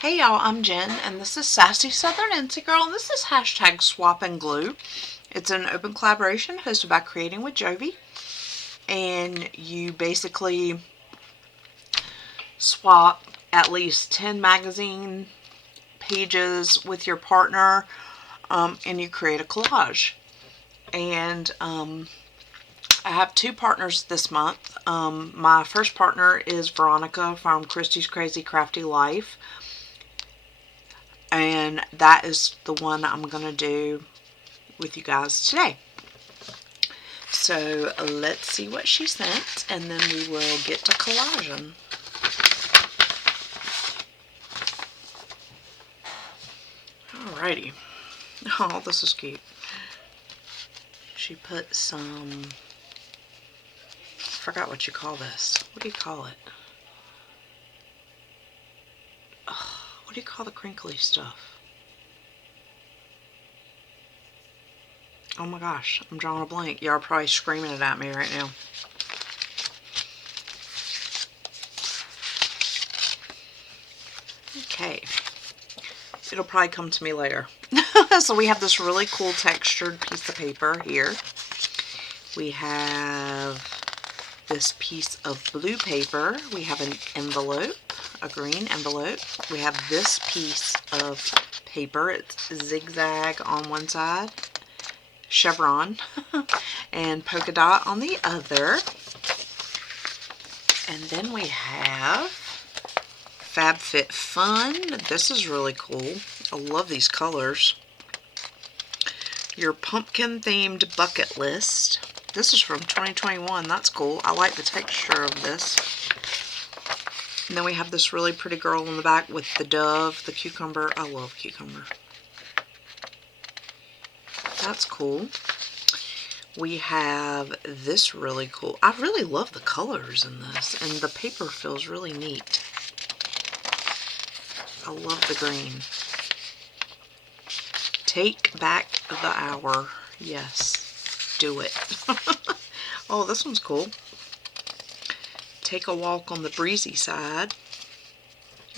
Hey y'all, I'm Jen, and this is Sassy Southern NC Girl, and this is hashtag Swap and Glue. It's an open collaboration hosted by Creating with Jovi, and you basically swap at least 10 magazine pages with your partner, and you create a collage. And I have two partners this month. My first partner is Veronica from Christy's Crazy Crafty Life. And that is the one I'm going to do with you guys today. So let's see what she sent, and then we will get to collaging. Alrighty. Oh, this is cute. She put some, I forgot what you call this. What do you call it? Oh, what do you call the crinkly stuff? Oh my gosh, I'm drawing a blank. Y'all are probably screaming it at me right now. Okay. It'll probably come to me later. So we have this really cool textured piece of paper here. We have this piece of blue paper. We have an envelope, a green envelope. We have this piece of paper. It's zigzag on one side, chevron, and polka dot on the other. And then we have FabFitFun. This is really cool. I love these colors. Your pumpkin themed bucket list. This is from 2021. That's cool. I like the texture of this. And then we have this really pretty girl in the back with the dove, the cucumber. I love cucumber. That's cool. We have this really cool. I really love the colors in this, and the paper feels really neat. I love the green. Take back the hour. Yes, do it. Oh, this one's cool. Take a walk on the breezy side.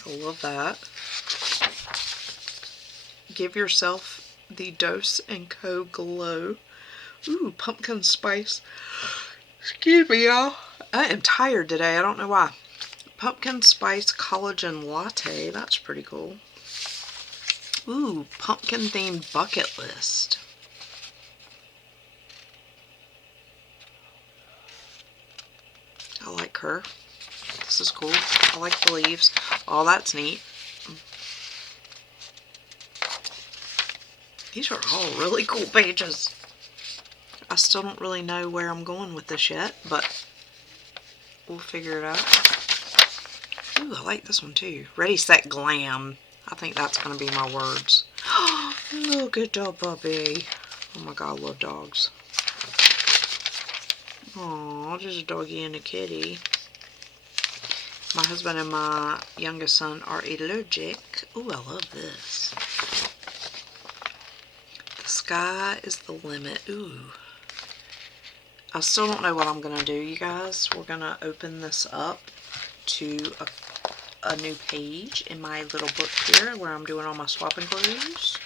I love that. Give yourself the Dose & Co. Glow. Ooh, pumpkin spice. Excuse me, y'all. I am tired today. I don't know why. Pumpkin spice collagen latte. That's pretty cool. Ooh, pumpkin themed bucket list. I like her. This is cool. I like the leaves. Oh, that's neat. These are all really cool pages. I still don't really know where I'm going with this yet, but we'll figure it out. Ooh, I like this one too. Ready, Set, Glam. I think that's going to be my words. Oh, good dog puppy. Oh my god, I love dogs. Aw, just a doggy and a kitty. My husband and my youngest son are allergic. Ooh, I love this. The sky is the limit. Ooh. I still don't know what I'm going to do, you guys. We're going to open this up to a new page in my little book here where I'm doing all my swap and glues.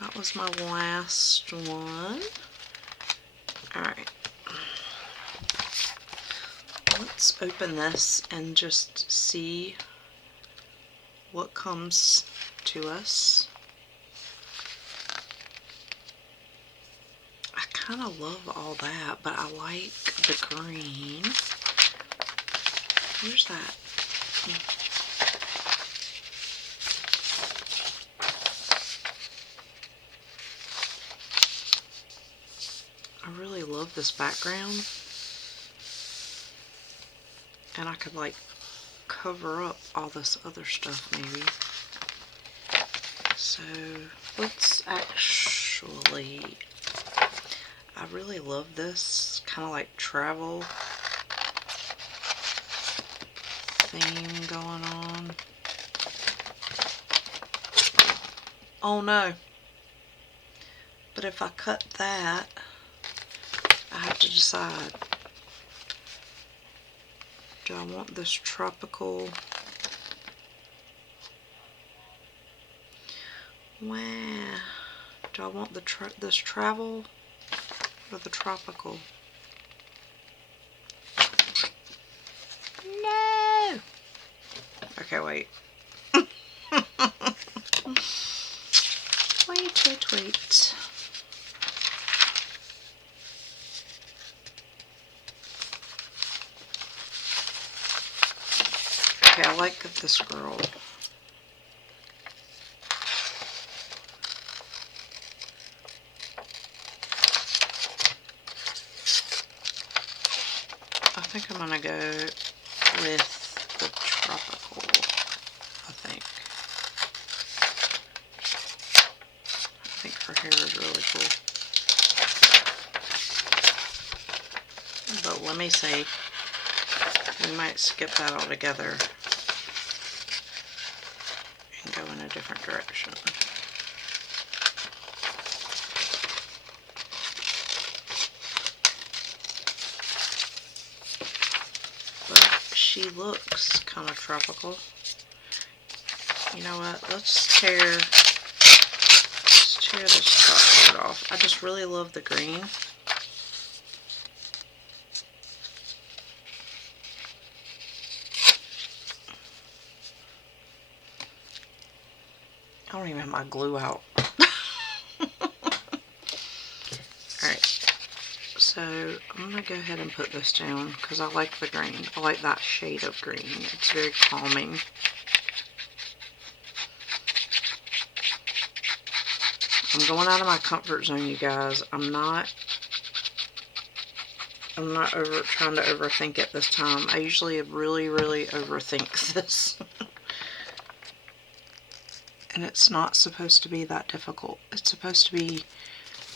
That was my last one. Alright. Let's open this and just see what comes to us. I kind of love all that, but I like the green. Where's that? I really love this background. And I could like cover up all this other stuff maybe. So let's actually, I really love this kind of like travel theme going on. Oh no. But if I cut that, I have to decide. Do I want this tropical Wow. Do I want this travel or the tropical? No! Okay, wait. Wait. Okay, I like this girl. I think I'm gonna go with the tropical, I think. I think her hair is really cool. But let me see. We might skip that altogether and go in a different direction. But she looks kind of tropical. You know what? Let's tear this top part off. I just really love the green. I don't even have my glue out. Alright, so I'm going to go ahead and put this down because I like the green. I like that shade of green. It's very calming. I'm going out of my comfort zone, you guys. I'm not trying to overthink it this time. I usually really overthink this. And it's not supposed to be that difficult. It's supposed to be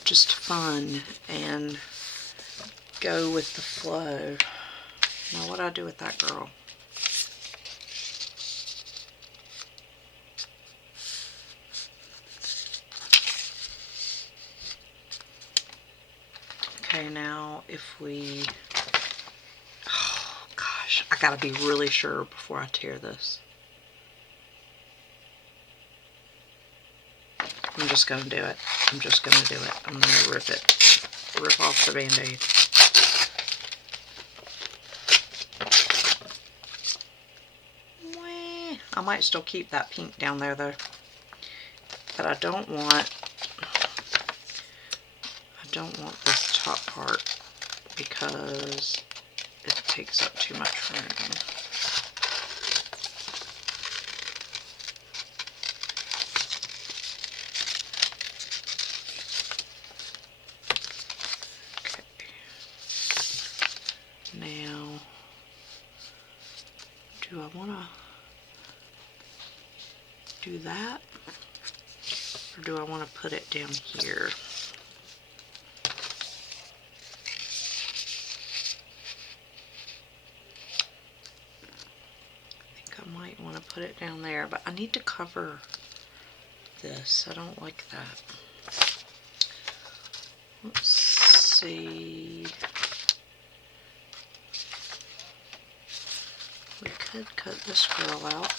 just fun and go with the flow. Now what do I do with that girl? Okay, now if we... Oh gosh, I gotta be really sure before I tear this. I'm just gonna do it. I'm just gonna do it. I'm gonna rip it. Rip off the Band-Aid. I might still keep that pink down there though. But I don't want this top part because it takes up too much room. Now, do I want to do that? Or do I want to put it down here? I think I might want to put it down there, but I need to cover this. I don't like that. Let's see. We could cut this girl out.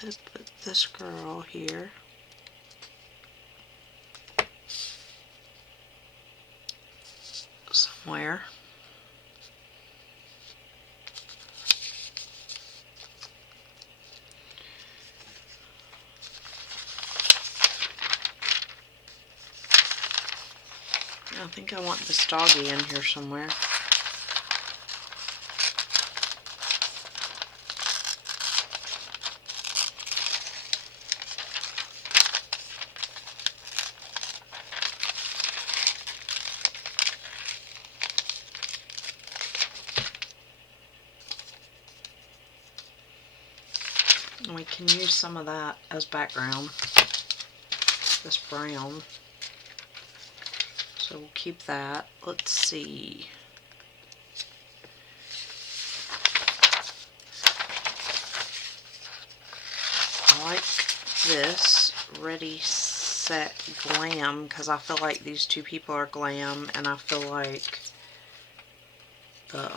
Could put this girl here. Somewhere. I think I want this doggy in here somewhere. And we can use some of that as background. this brown. So we'll keep that. Let's see. I like this Ready, Set, Glam because I feel like these two people are glam, and I feel like the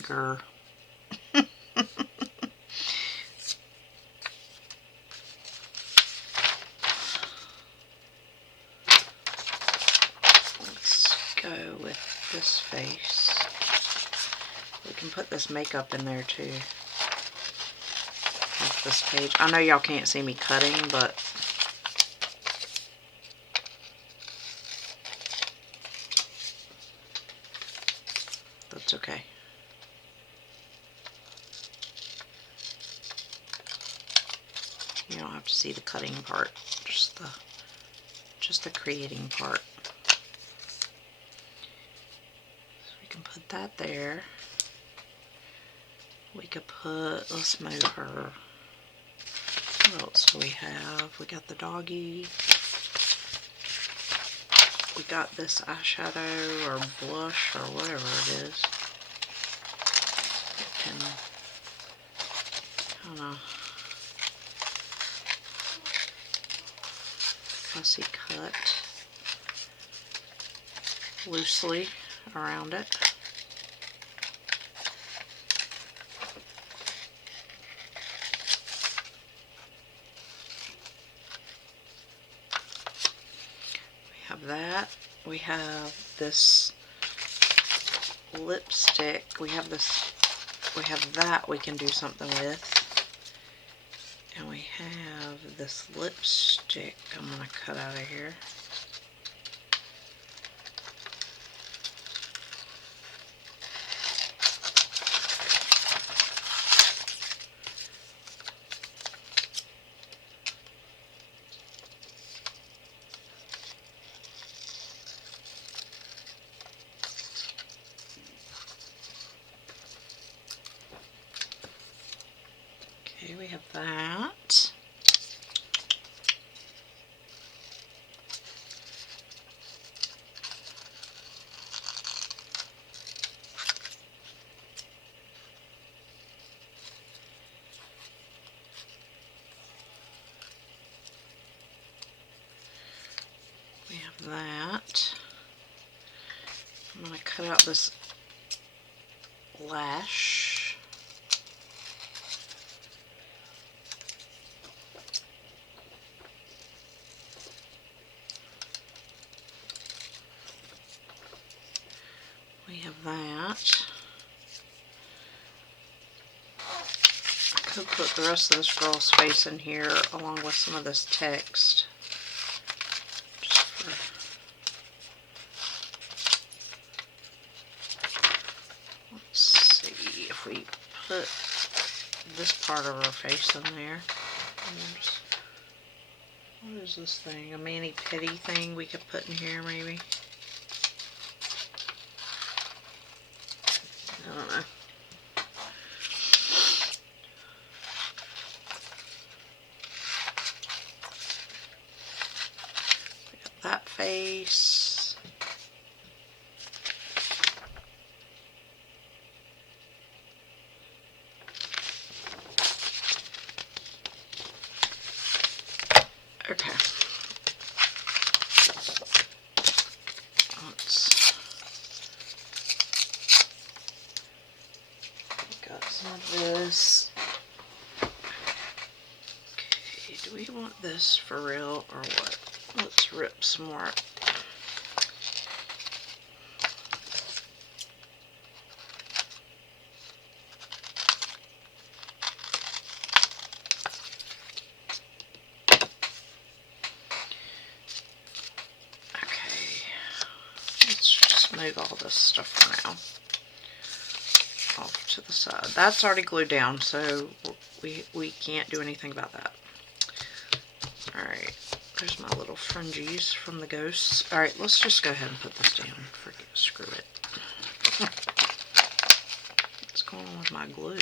grr. Let's go with this face. We can put this makeup in there too. Off this page. I know y'all can't see me cutting, but that's okay. You don't have to see the cutting part, just the creating part. So we can put that there. We could put, let's move her. What else do we have? We got the doggy. We got this eyeshadow or blush or whatever it is. It can kind of fussy cut loosely around it. That. We have this lipstick. We have that we can do something with. And we have this lipstick I'm going to cut out of here. Okay, we have that. We have that. I'm going to cut out this lash. We have that. I could put the rest of this girl's face in here along with some of this text. Just for, let's see if we put this part of her face in there. Just, what is this thing? A mani-pedi thing we could put in here maybe? I don't know. We got that face. Okay. Got some of this. Okay, do we want this for real or what? Let's rip some more. Okay, let's just move all this stuff for now off to the side. That's already glued down, so we can't do anything about that. Alright, there's my little fringies from the ghosts. Alright, let's just go ahead and put this down. Screw it. What's going on with my glue?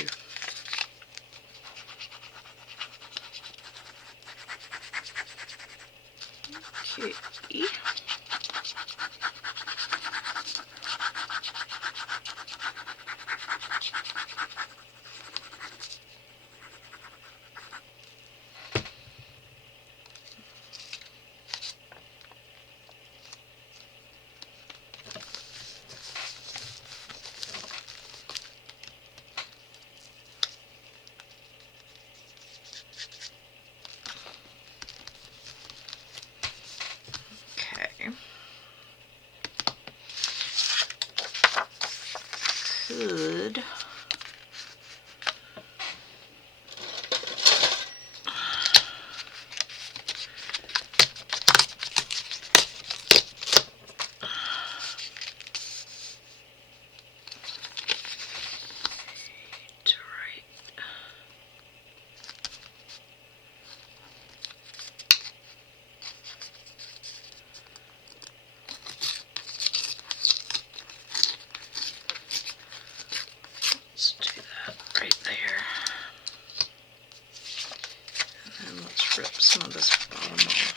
some of this bottom off.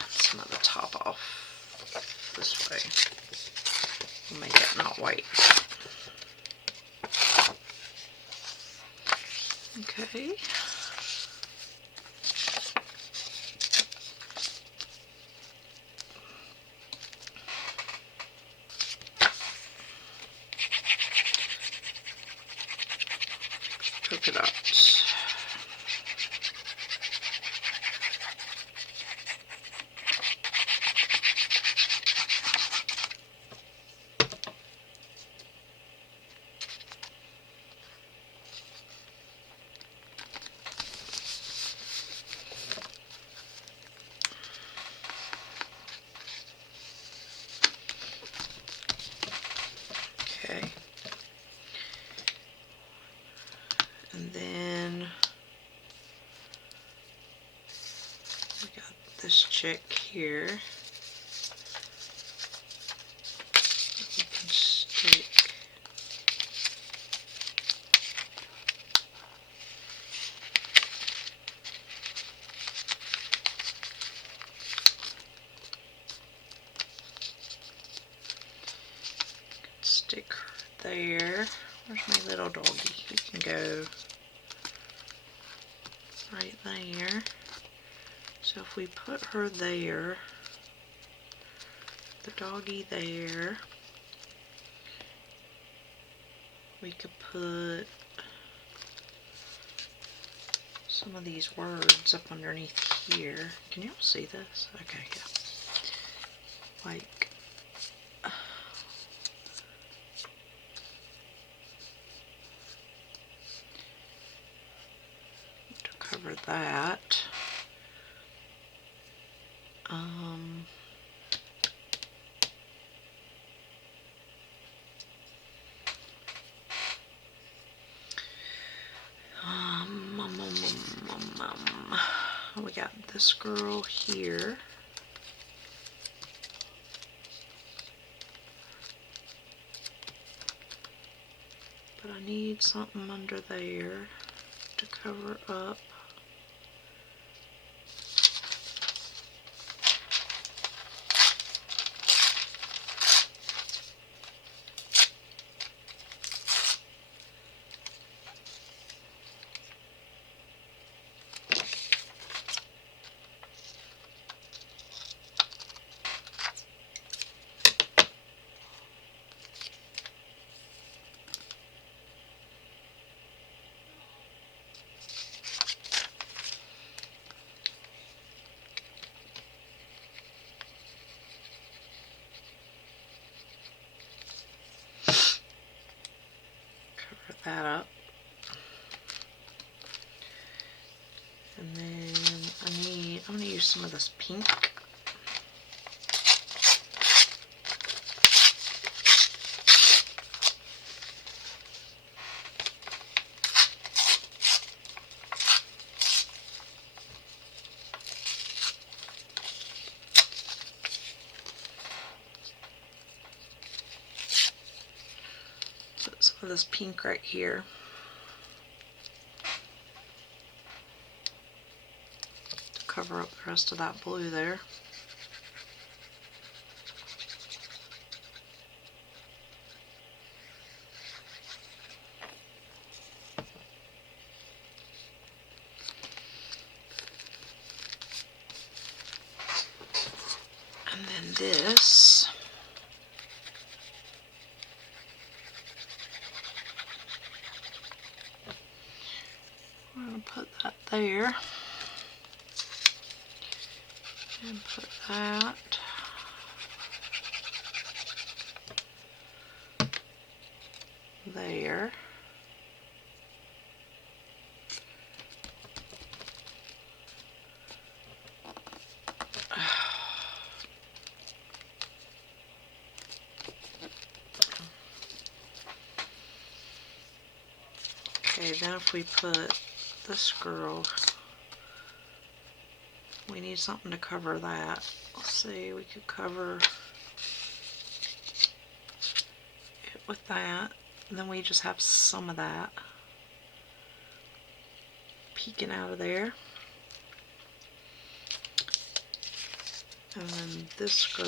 And some of the top off this way. We'll make it not white. Okay. Polka dots. Okay. And then we got this chick here. We can stick. Stick her there. Where's my little doggy? He can go right there. So if we put her there, the doggy there, we could put some of these words up underneath here. Can you all see this? Okay, yeah. Like, to cover that. We got this girl here. But I need something under there to cover up. That up, and then I'm going to use some of this pink. Put some of this pink right here. To cover up the rest of that blue there. And then this, we're going to put that there, and put that there. Okay, then if we put this girl, we need something to cover that. Let's see, we could cover it with that, and then we just have some of that. peeking out of there. And then this girl.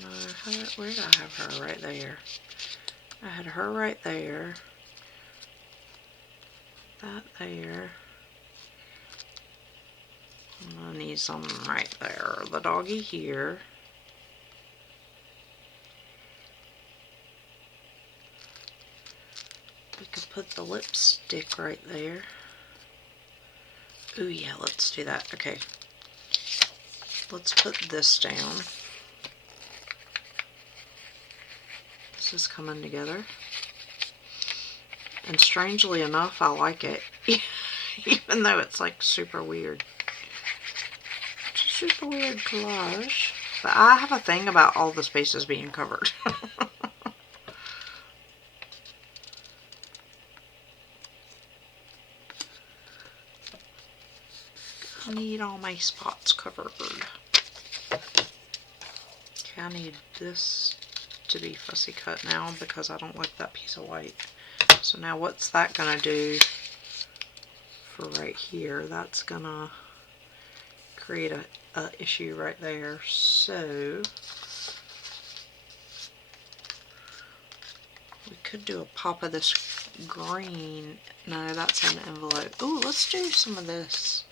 No, where did I have her? Right there. I had her right there. That there. And I need some right there. The doggy here. We could put the lipstick right there. Ooh yeah, let's do that. Okay. Let's put this down. This is coming together. And strangely enough, I like it. Even though it's like super weird. It's a super weird collage. But I have a thing about all the spaces being covered. I need all my spots covered. Okay, I need this to be fussy cut now because I don't like that piece of white. So now what's that gonna do for right here? That's gonna create a issue right there. So we could do a pop of this green. No, that's an envelope. Ooh, let's do some of this.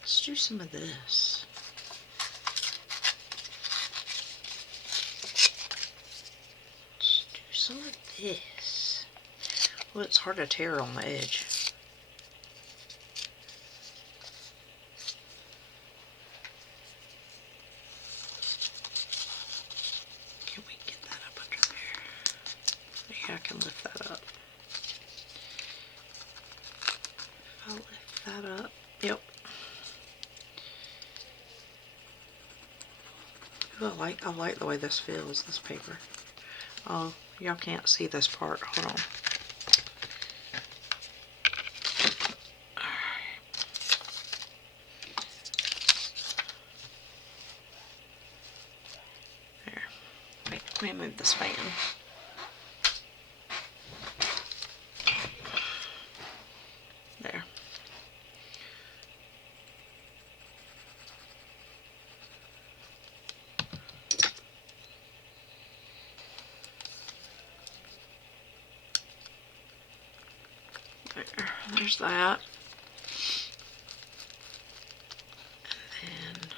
Let's do some of this. Let's do some of this. Well, it's hard to tear on the edge. Can we get that up under there? Yeah, I can lift that up. If I lift that up, yep. Ooh, I like the way this feels, this paper. Oh, y'all can't see this part. Hold on. There. Wait, let me move this fan. There. There's that. And then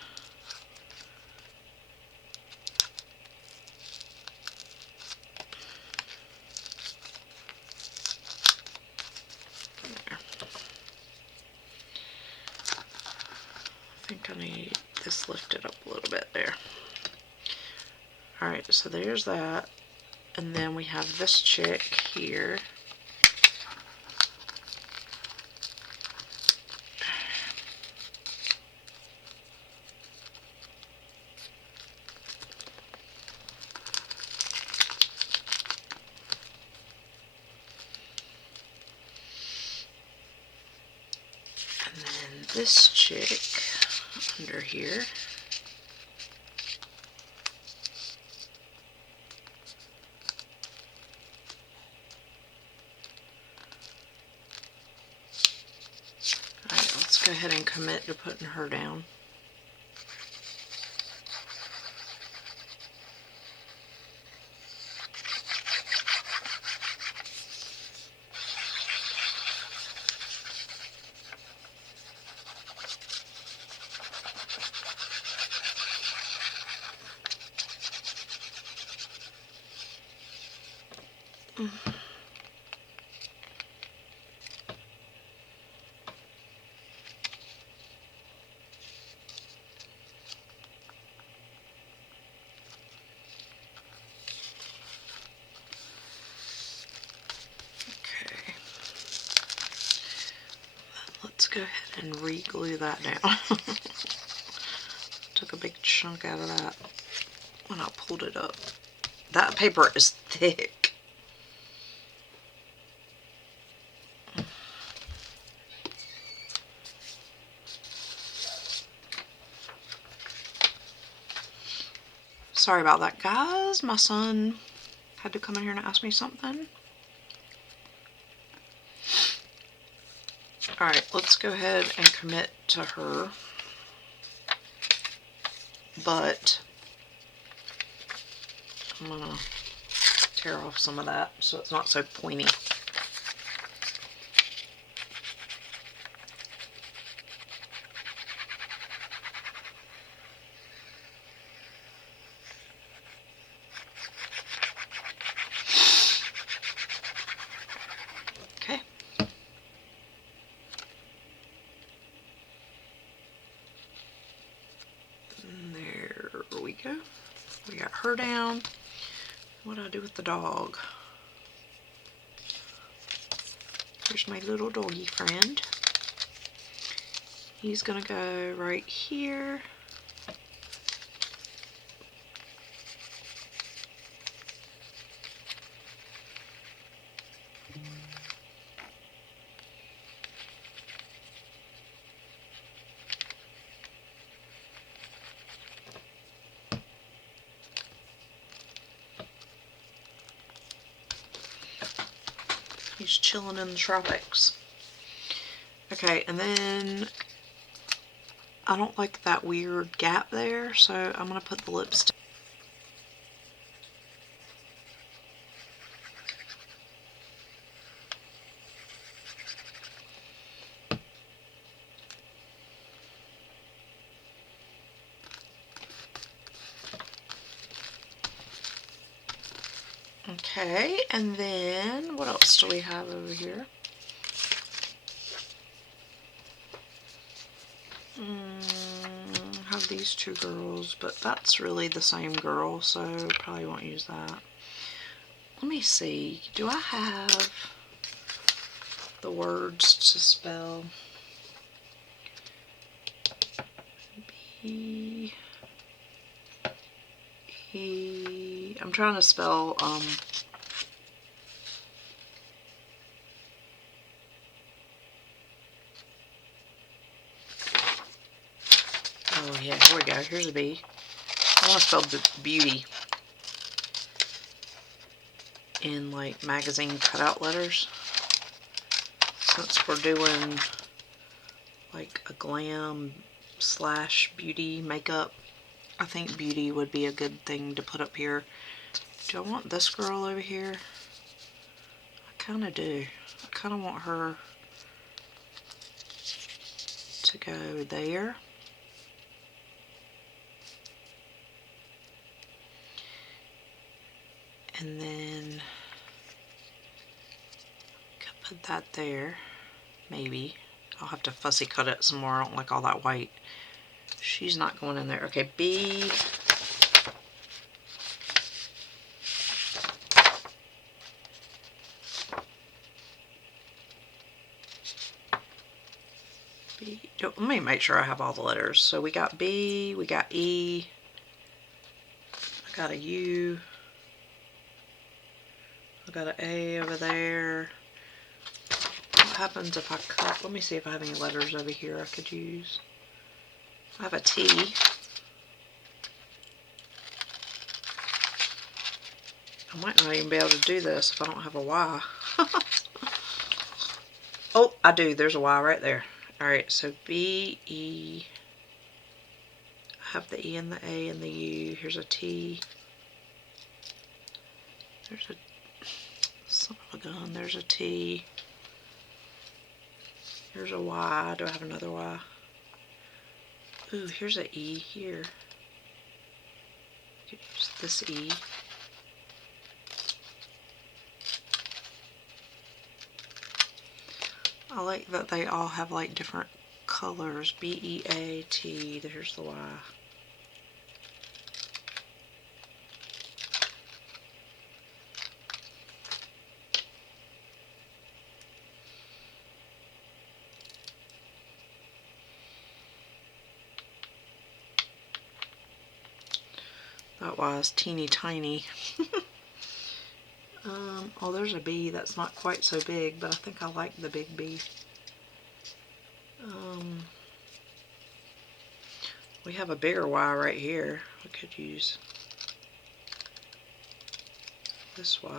there. I think I need this lifted up a little bit there. Alright, so there's that. And then we have this chick here. And then this chick under here. Alright, let's go ahead and commit to putting her down. Okay. Let's go ahead and re-glue that down. Took a big chunk out of that when I pulled it up. That paper is thick. Sorry about that, guys. My son had to come in here and ask me something. Alright, let's go ahead and commit to her. But I'm going to tear off some of that so it's not so pointy. Okay. And there we go. We got her down. What do I do with the dog? Here's my little doggy friend. He's gonna go right here. He's chilling in the tropics. Okay, and then I don't like that weird gap there, so I'm going to put the lipstick. Okay, and then what else do we have over here? Have these two girls, but that's really the same girl, so probably won't use that. Let me see. Do I have the words to spell? B E. I'm trying to spell oh yeah, here we go. Here's a B. I want to spell beauty in like magazine cutout letters. Since we're doing like a glam / beauty makeup, I think beauty would be a good thing to put up here. Do I want this girl over here? I kind of do. I kind of want her to go there. And then put that there, maybe. I'll have to fussy cut it some more. I don't like all that white. She's not going in there. Okay, B. B. Let me make sure I have all the letters. So we got B, we got E, I got a U, I got an A over there. What happens if I cut? Let me see if I have any letters over here I could use. I have a T. I might not even be able to do this if I don't have a Y. Oh, I do. There's a Y right there. Alright, so B, E. I have the E and the A and the U. Here's a T. There's a son of a gun. There's a T. Here's a Y. Do I have another Y? Ooh, here's an E here. I could use this E. I like that they all have like different colors. B-E-A-T. There's the Y. That Y is teeny tiny. Oh, there's a B that's not quite so big, but I think I like the big B. We have a bigger Y right here we could use. this way.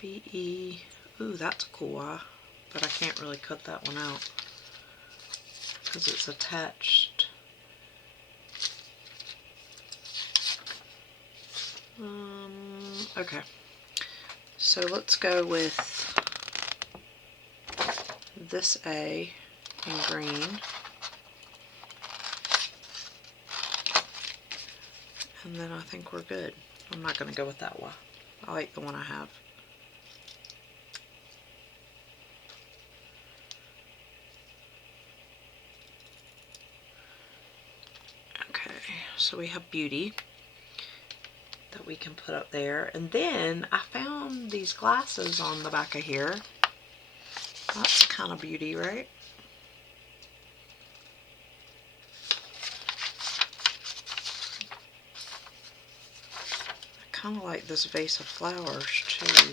BE. Ooh, that's a cool eye, but I can't really cut that one out because it's attached. Okay, so let's go with this A in green, and then I think we're good. I'm not going to go with that one. I like the one I have. Okay, so we have Beauty that we can put up there. And then I found these glasses on the back of here. That's kind of Beauty, right? I kind of like this vase of flowers too.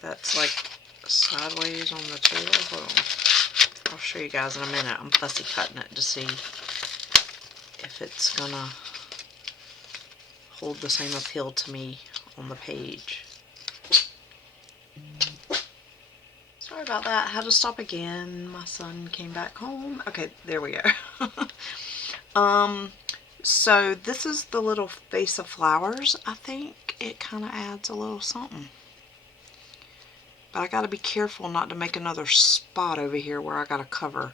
That's like sideways on the table. Hold on. I'll show you guys in a minute. I'm fussy cutting it to see if it's gonna hold the same appeal to me on the page. Sorry about that. I had to stop again. My son came back home. Okay, there we go. So this is the little vase of flowers. I think it kind of adds a little something. But I got to be careful not to make another spot over here where I got to cover.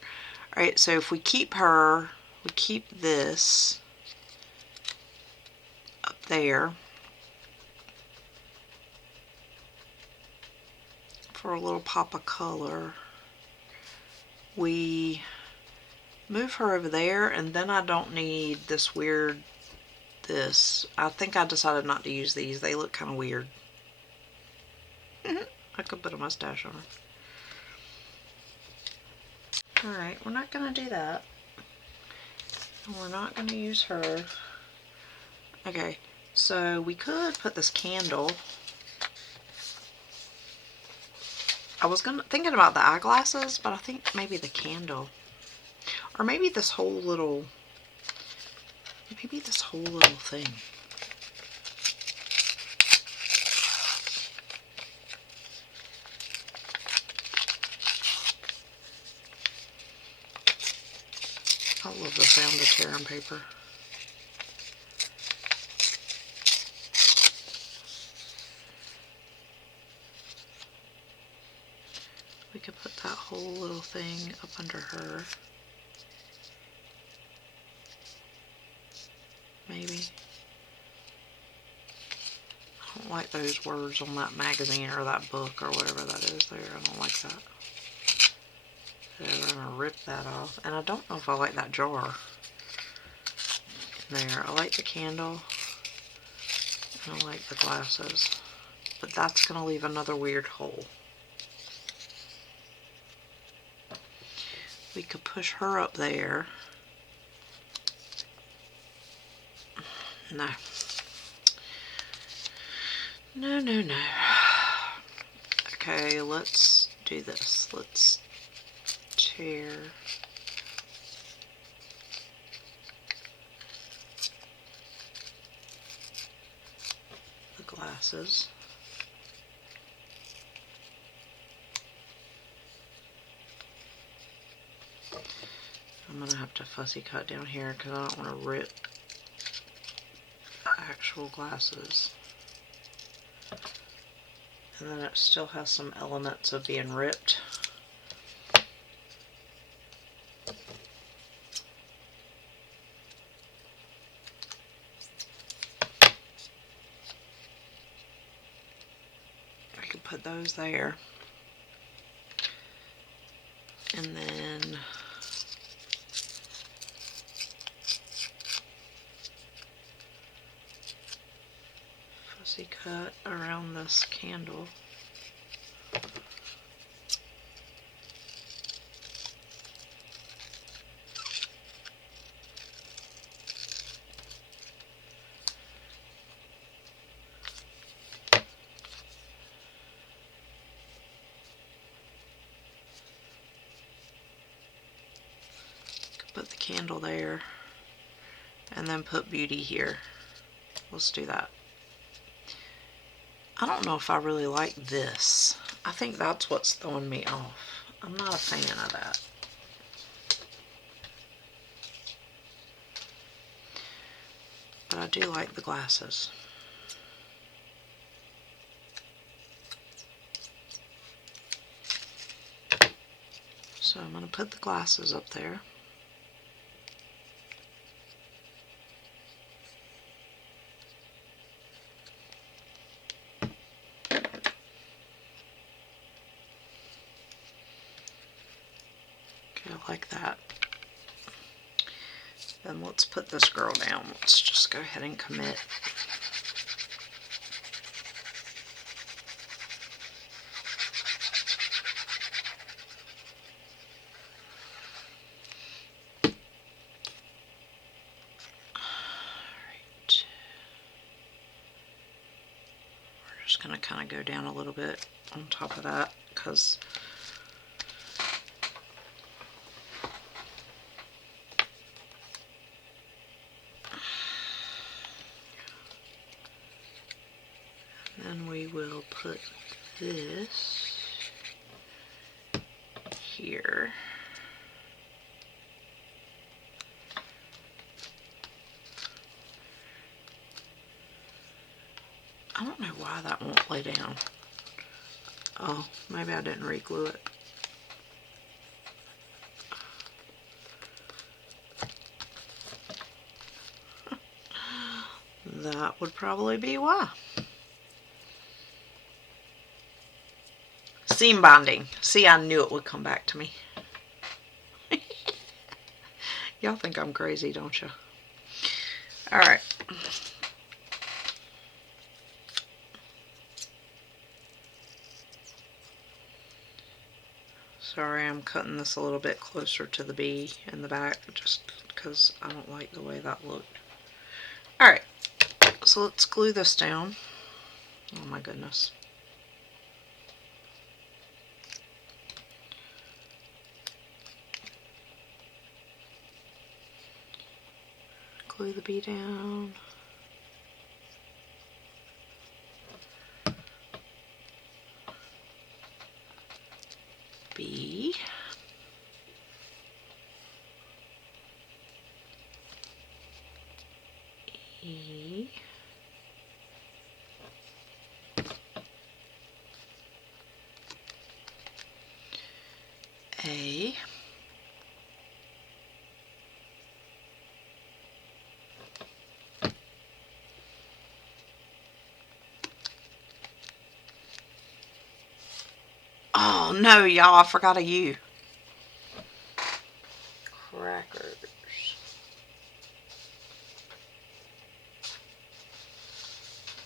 Alright, so if we keep her, we keep this up there for a little pop of color. We move her over there, and then I don't need this weird, I think I decided not to use these. They look kind of weird. I could put a mustache on her. Alright, we're not going to do that. And we're not going to use her. Okay, so we could put this candle. I was thinking about the eyeglasses, but I think maybe the candle. Or maybe this whole little thing. I love the sound of tearing paper. We could put that whole little thing up under her. Maybe. I don't like those words on that magazine or that book or whatever that is there. I don't like that. So I'm going to rip that off. And I don't know if I like that jar in there. I like the candle. And I like the glasses. But that's going to leave another weird hole. We could push her up there. No. No, no, no. Okay, let's do this. Let's tear the glasses. I'm going to have to fussy cut down here because I don't want to rip the actual glasses. And then it still has some elements of being ripped. I could put those there. And then fussy cut around this candle. candle there, and then put beauty here. Let's do that. I don't know if I really like this. I think that's what's throwing me off. I'm not a fan of that. But I do like the glasses. So I'm going to put the glasses up there. Okay, I like that. Then let's put this girl down. Let's just go ahead and commit. Alright. We're just going to kind of go down a little bit on top of that because then we will put this here. I don't know why that won't lay down. Oh, maybe I didn't re-glue it. That would probably be why. Seam bonding. See, I knew it would come back to me. Y'all think I'm crazy, don't you? Alright. Sorry, I'm cutting this a little bit closer to the bee in the back just because I don't like the way that looked. Alright, so let's glue this down. Oh my goodness. Glue the bee down. B. E. A. Oh no, y'all, I forgot a U. Crackers.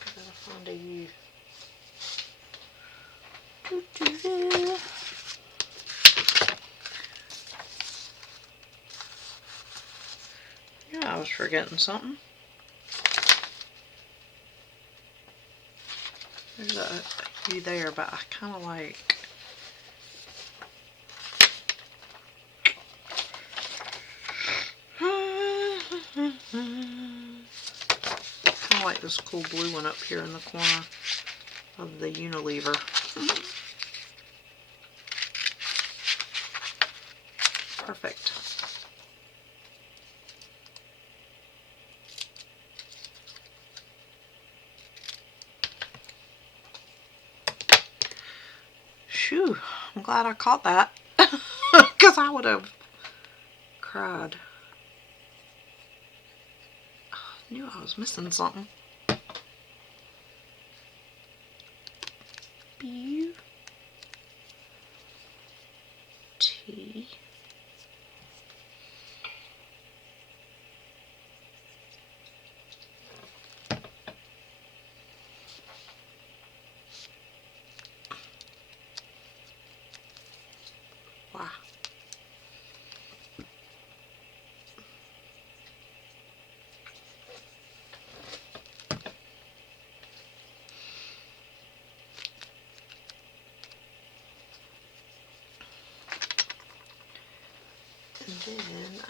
I gotta find a U. Yeah, I was forgetting something. There's a U there, but I kind of like... I like this cool blue one up here in the corner of the Unilever. Perfect. Phew, I'm glad I caught that because I would have cried. I knew I was missing something. B T Y.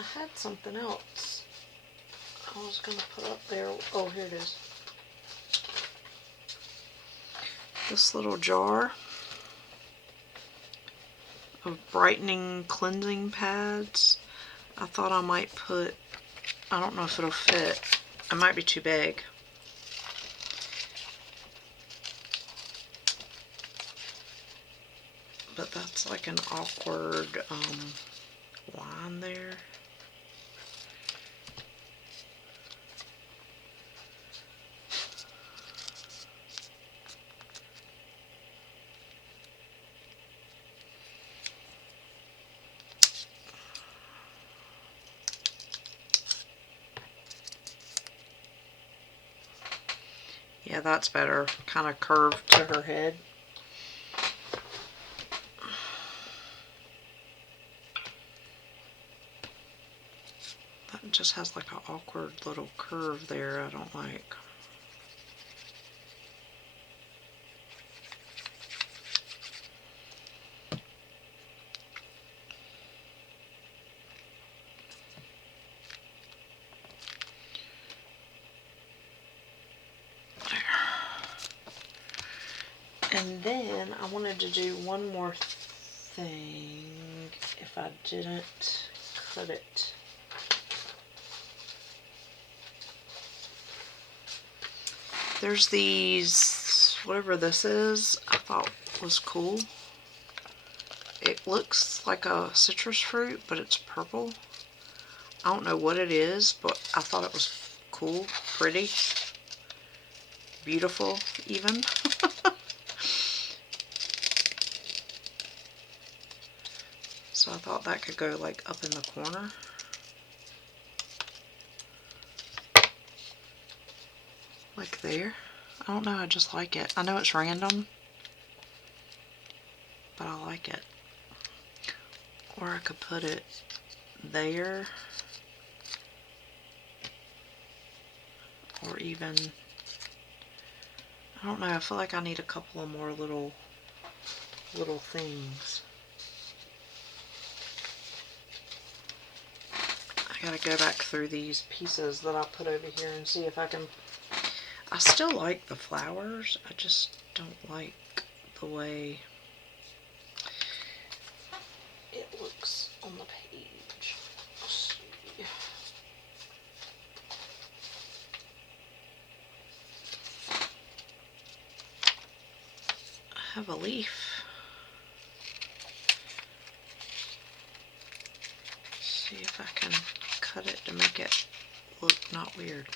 I had something else I was going to put up there. Oh, here it is. This little jar of brightening cleansing pads. I thought I might put, I don't know if it'll fit. It might be too big. But that's like an awkward line there. Yeah, that's better. Kind of curved to her head. That just has like an awkward little curve there I don't like. And then I wanted to do one more thing if I didn't cut it. There's these, whatever this is, I thought was cool. It looks like a citrus fruit, but it's purple. I don't know what it is, but I thought it was cool, pretty, beautiful even. So I thought that could go like up in the corner. Like there. I don't know, I just like it. I know it's random, but I like it. Or I could put it there. Or even, I don't know, I feel like I need a couple of more little things. I gotta go back through these pieces that I put over here and see if I can. I still like the flowers, I just don't like the way it looks on the page. Let's see. I have a leaf. See if I can cut it to make it look not weird.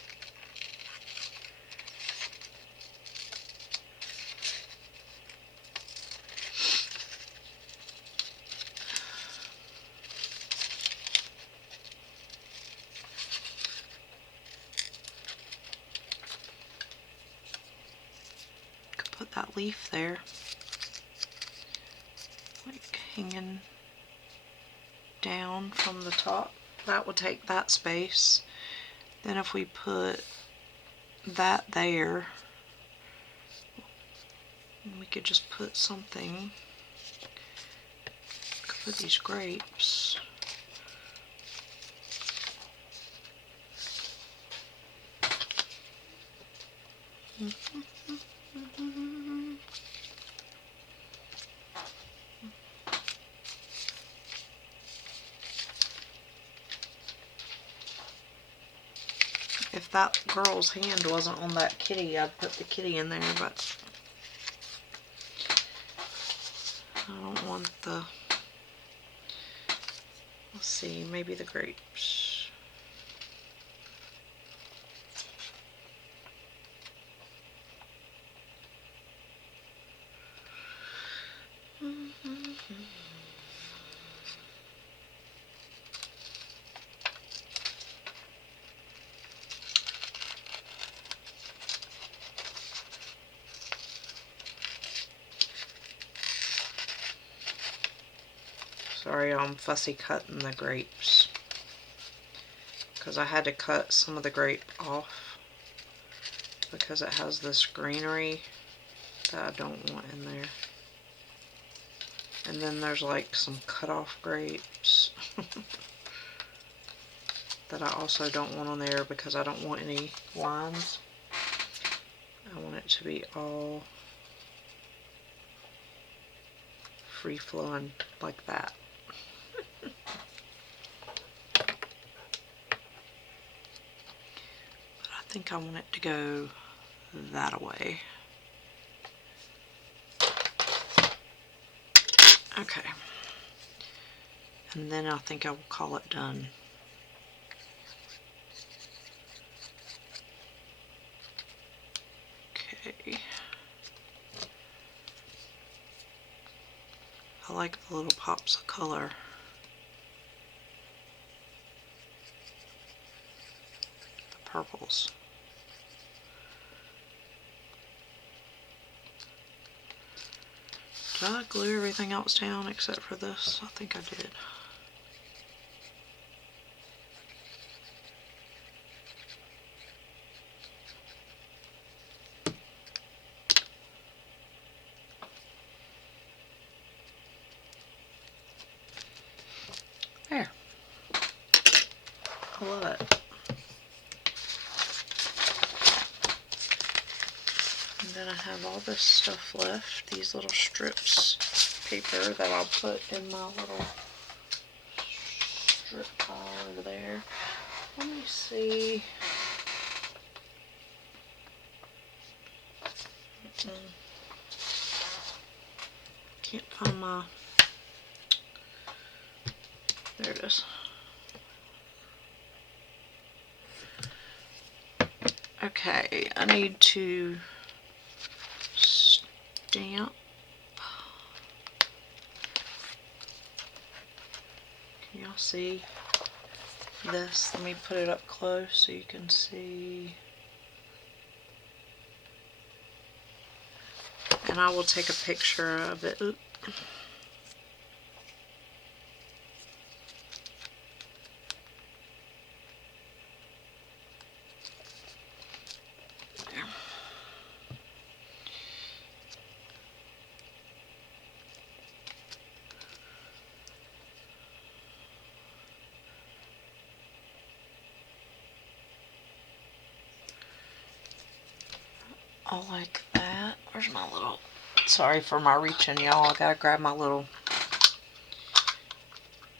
Could put that leaf there, like hanging down from the top. That would take that space. Then if we put that there, we could just put something. Could put these grapes. If that girl's hand wasn't on that kitty, I'd put the kitty in there, but I don't want the, let's see, maybe the grapes. Sorry, I'm fussy cutting the grapes because I had to cut some of the grape off because it has this greenery that I don't want in there. And then there's like some cut off grapes. that I also don't want on there because I don't want any lines. I want it to be all free flowing like that. But I think I want it to go that way. Okay. And then I think I will call it done. Okay. I like the little pops of color. The purples. Did I glue everything else down except for this? I think I did. There. I love it. And then I have all this stuff left, these little strips paper that I'll put in my little strip pile over there. Let me see. Can't find my, there it is. Okay, I need to stamp. Can y'all see this? Let me put it up close so you can see. And I will take a picture of it. Oop. There. I like that. Where's my little, sorry for my reaching, y'all. I gotta grab my little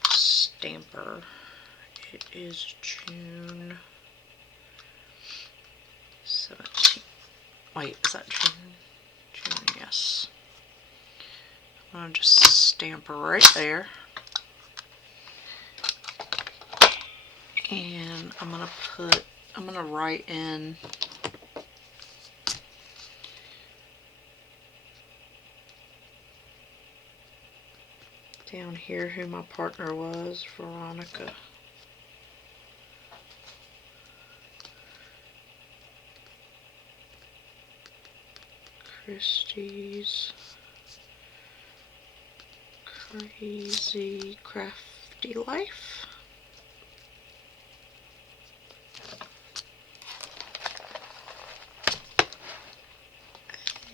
stamper. It is June 17th. Wait, is that June? June, yes. I'm gonna just stamp her right there. And I'm gonna write in down here who my partner was, Veronica. Christie's Crazy Crafty Life.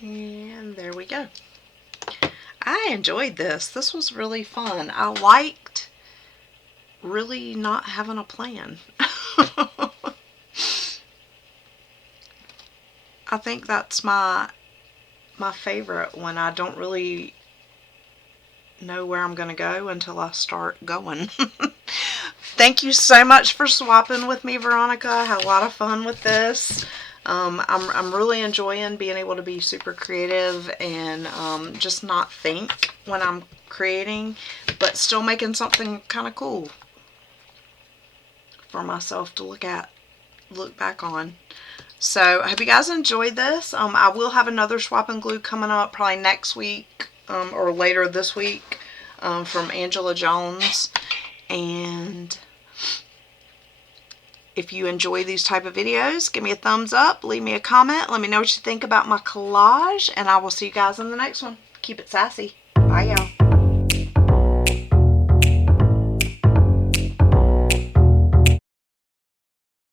And there we go. I enjoyed this. This was really fun. I liked really not having a plan. I think that's my favorite, when I don't really know where I'm going to go until I start going. Thank you so much for swapping with me, Veronica. I had a lot of fun with this. I'm really enjoying being able to be super creative and just not think when I'm creating, but still making something kind of cool for myself to look back on. So I hope you guys enjoyed this. I will have another swap and glue coming up probably next week or later this week from Angela Jones. And if you enjoy these type of videos, give me a thumbs up, leave me a comment, let me know what you think about my collage, and I will see you guys in the next one. Keep it sassy. Bye, y'all.